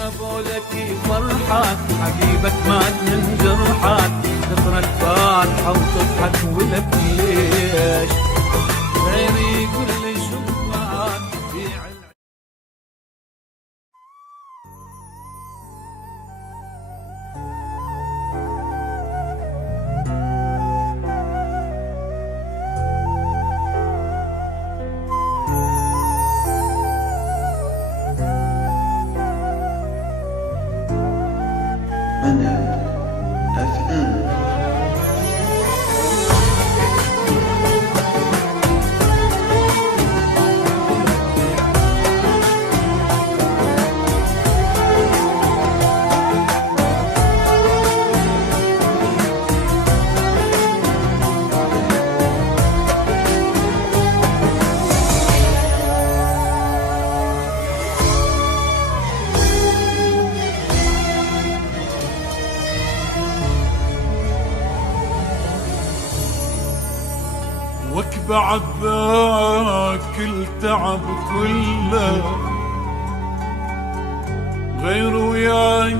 جابوا لك فرحات حبيبك مات من جرحات، تقرا الفاتحة وتضحك ولك ليش غيري يقول لي شبان بيع منهج FM. بعد ذاك التعب كله غير وياي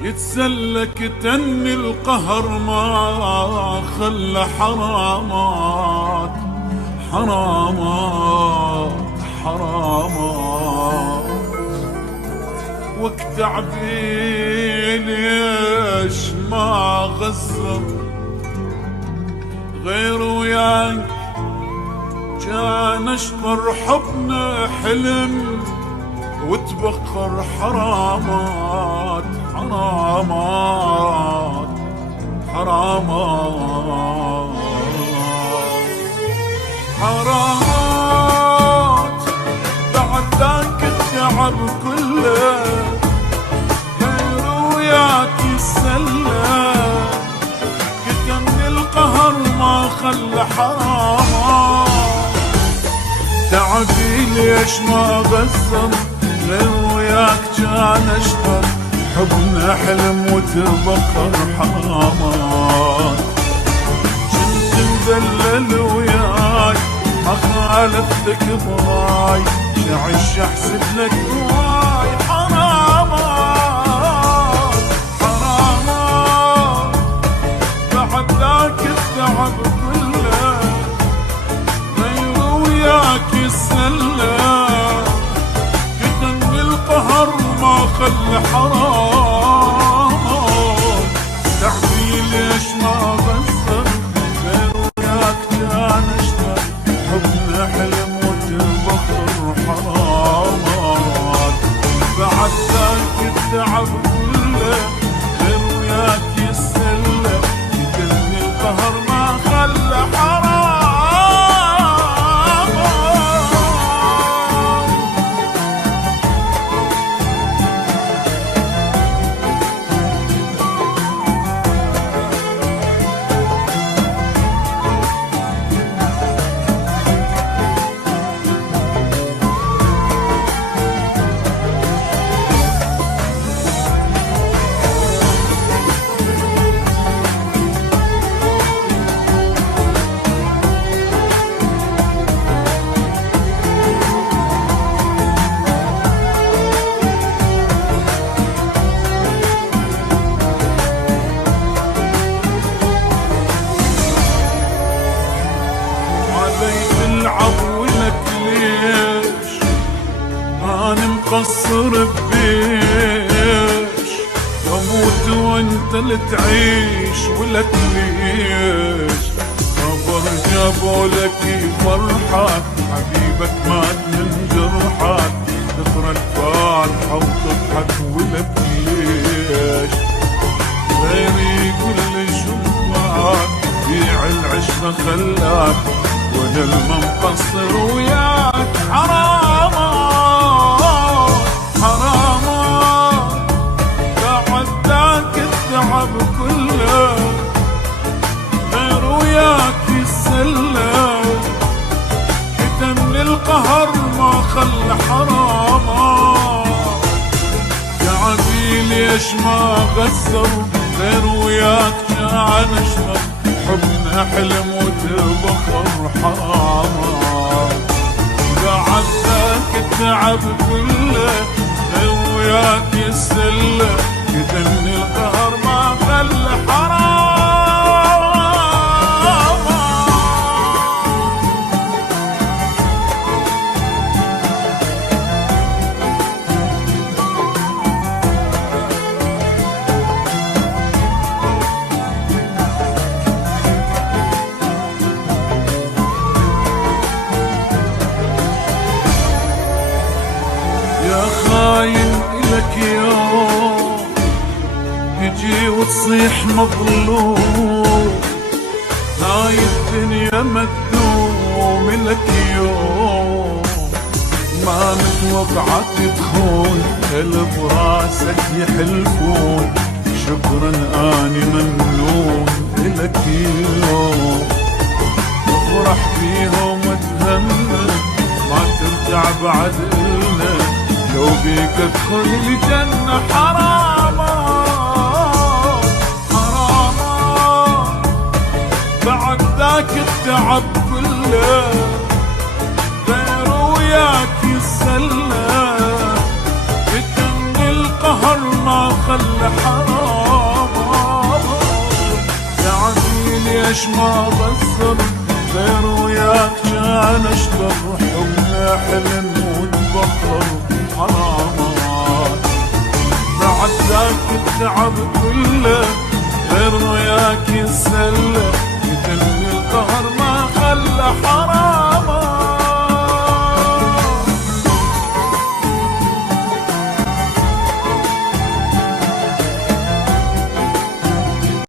يتسلك تني القهر ما خلى حرامات حرامات حرامات وقت تعبي ليش ما غزر غير وياك كان اشطر حبنا حلم وتبخر حرامات حرامات حرامات حرامات بعد ذاك التعب كله غير وياك يسلم كتمني القهر ما خلى حرامات تعبي ليش ما غزر غير وياك كان اشطر حبنا حلم وتبخر حرامات كنت مذلل وياي ما خالفتك ضاي شعش احسب لك هواي حرامات حرامات بعد ذاك التعب كله غير وياك يسلم كتني القهر ما خلى حرام تعبي ليش ما غزر غير وياك كان اشتر حبنا حلم وتبخر حرامات بعد ذاك التعب كله غير وياك يسلم كتني القهر ما خلى حرام أنا مقصر ببيش أموت وانت اللي تعيش ولك ليش خبر جابوا لك فرحة حبيبك مات من جرحك تقرا الفاتحة وتضحك ولك ليش غيري يقول لي شبان بيع العشرة خلاك وانا المقصر وياك حرامات حرامات بعد ذاك التعب كله غير وياك يسلم كتمني القهر ما خلى حرامات تعبي ليش ما غزر غير وياك كان اشرب حبنا حلم وتبخر حرامات بعد ذاك التعب كله غير وياك السلة كدني القهر ما خلى حرام. يا خاين إلك يوم تجي وتصيح مظلوم، هاي الدنيا مدوم لك يوم ما متوقعة تخون، قلب راسك يحلفون شكرا اني ممنون لك يوم. افرح فيهم وتهنى ما ترجع بعد إلنا، لو بيك ادخل الجنة حراما حراما. بعد ذاك التعب كله غير وياك يتسلى، بدني القهر ما خلى حراما. يعني ليش ما بصر غير وياك كان اشطر، حبنا حلم وتبطر حرامات. بعد ذاك التعب كله غير وياك يتسلى،